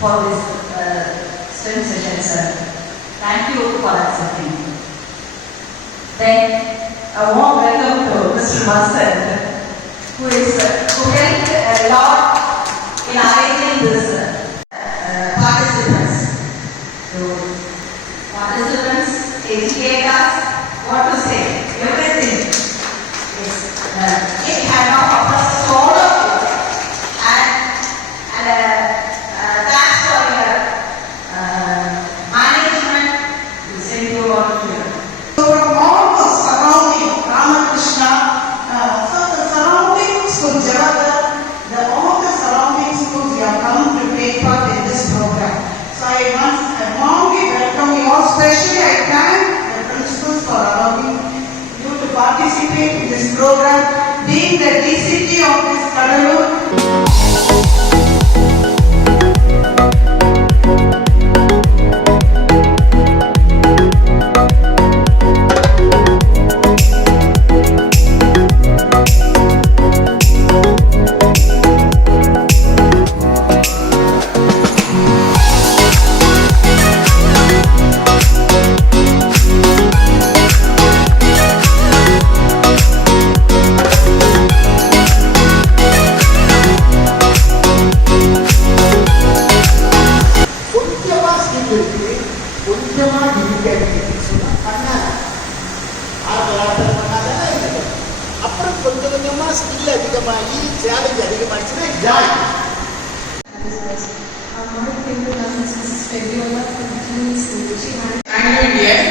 for this STEM session, sir. Thank you for accepting. Then a warm welcome to Mr. Mustard, who helped a lot in arranging this participants. So, participants educate us what to say, everything. Yes. It had not oppressed all of you. And thanks for your management to send you all here. So from all the surrounding, Ramakrishna, so the surrounding school, Javagar, all the surrounding schools you have come to take part in this program. So I warmly welcome you all. Especially I thank the principals for allowing you to participate in this program, being the DCT of this Kadalur.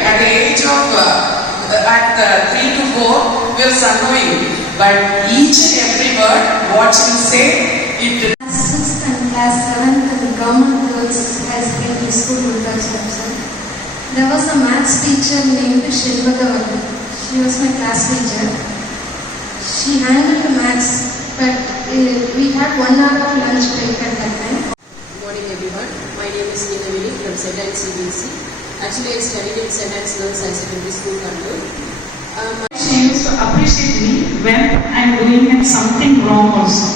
At the age of 3 to 4, we are knowing, but each and every word what she say, it. Class 6th and class 7th in Government Girls High Secondary School, Virupaksam. There was a maths teacher named Shilvagavali. She was my class teacher. She handled the maths, but we had 1 hour of lunch break at that time. Good morning everyone. My name is Nina from St. Anne's CBC. Actually, I studied in St. Anne's Girls High Secondary School, Kannur. She used to appreciate me when I'm doing something wrong also.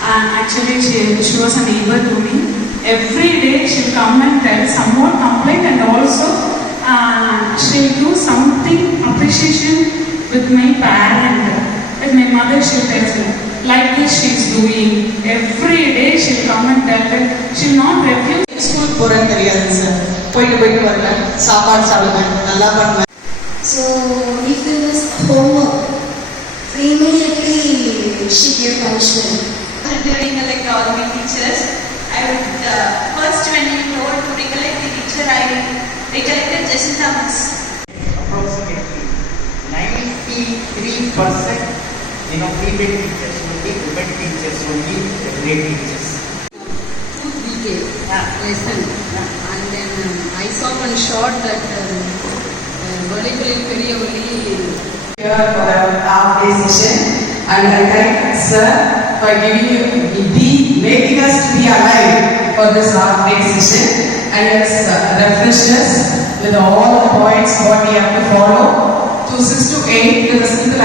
Actually, she was a neighbor to me. Every day she'll come and tell some more complaint, and also she'll do something appreciation with my parent. With my mother, she'll tell me, like this she's doing. Every day she'll come and tell her. She'll not refuse. School போறேன் தெரியாது sir. போயிட்டு வரேன். சாப்பாடு சாப்பிடுவேன். நல்லா பண்ணுவேன். So if there was homework, immediately she gave punishment. During all my teachers, I would first when you told to recollect the teacher, I recollected Jacinta Miss. Approximately 93% female teachers only, women teachers only, great teachers. Lesson. And then I saw one shot that very only Here for a half-day session, and I thank sir for making us to be alive for this half-day session, and has refreshed us with all the points what we have to follow to 6 to 8 with a simple.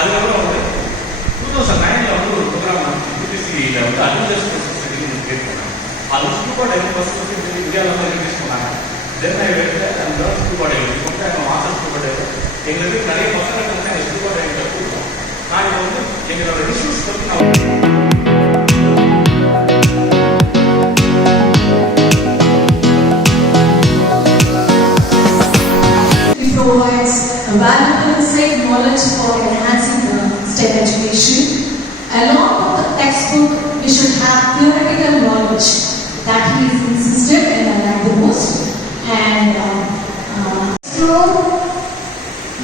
அதுக்கப்புறம் 2009 ஒரு program யூபிசியில் admission create பண்ணாங்க. அது scuba diving first இந்தியாவில் interest பண்ணாங்க. Then I went and learn scuba diving. Master scuba diver எங்களுக்கு நிறைய பசங்களுக்கு எங்கள் ஸ்கூபா டைவிங் கற்றுக்கிட்டோம். நான் இப்போ எங்களோட இஷ்யூஸ் பற்றி நான் provides a valuable insight knowledge for enhancing the STEM education. Along with the textbook, we should have theoretical knowledge that he is insisted and I like the most. And explore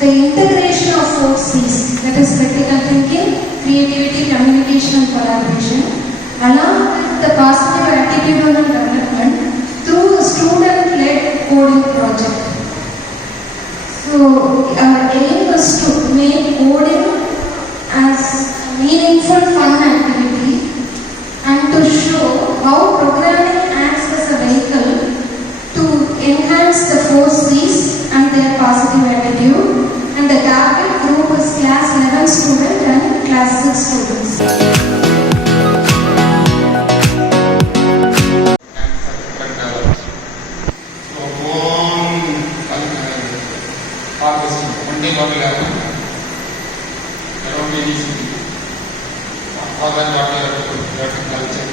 the integration of 4 C's, that is critical thinking, creativity, communication and collaboration, along with the positive attitudinal development through a student-led coding project. So our aim was to make coding as a meaningful fun activity and to show how programming acts as a vehicle to enhance the 4 C's and their positive attitude harvesting, one day water garden, around ADCD, organ water culture.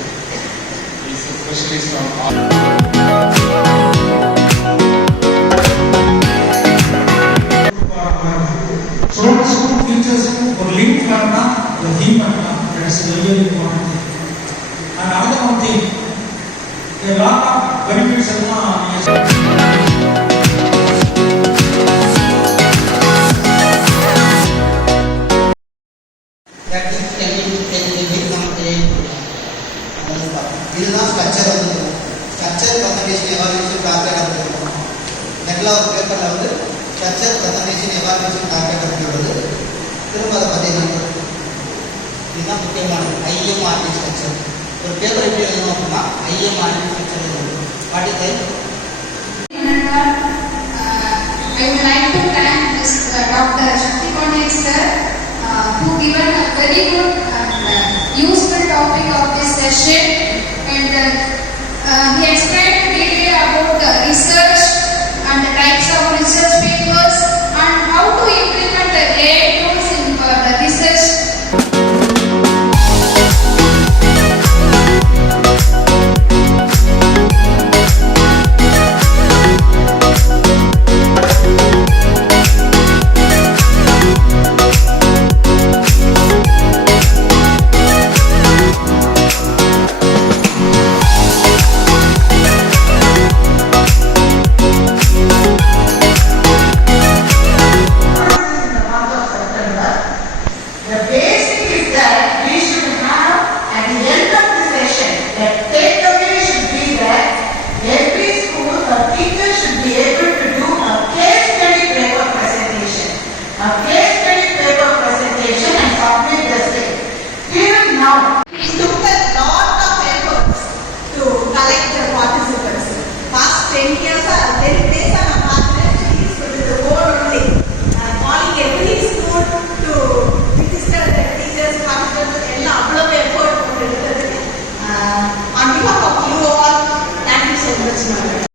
He is a specialist on students who teachers who link karna the theme karna, that is very very important thing. And another one thing, a lot of benefits that is இதுதான் structure வந்து structure presentation evaluation target வந்து நெக்ல ஒரு பேப்பரில் வந்து structure presentation evaluation target அப்படின்றது திரும்ப அதை பற்றி இதுதான் முக்கியமானது ஐஎம்ஆர்டி ஸ்ட்ரக்சர். ஒரு பேப்பர் எப்படி எழுதணும் அப்படின்னா ஐஎம்ஆர்டி ஸ்ட்ரக்சர் எழுதணும். What is that? I would like to thank Mr. Dr. Shakti sir who given a very good and useful topic of this session, and he explained in detail about the research and the types of research papers and how to implement the AI tools in the research. Thank you so much.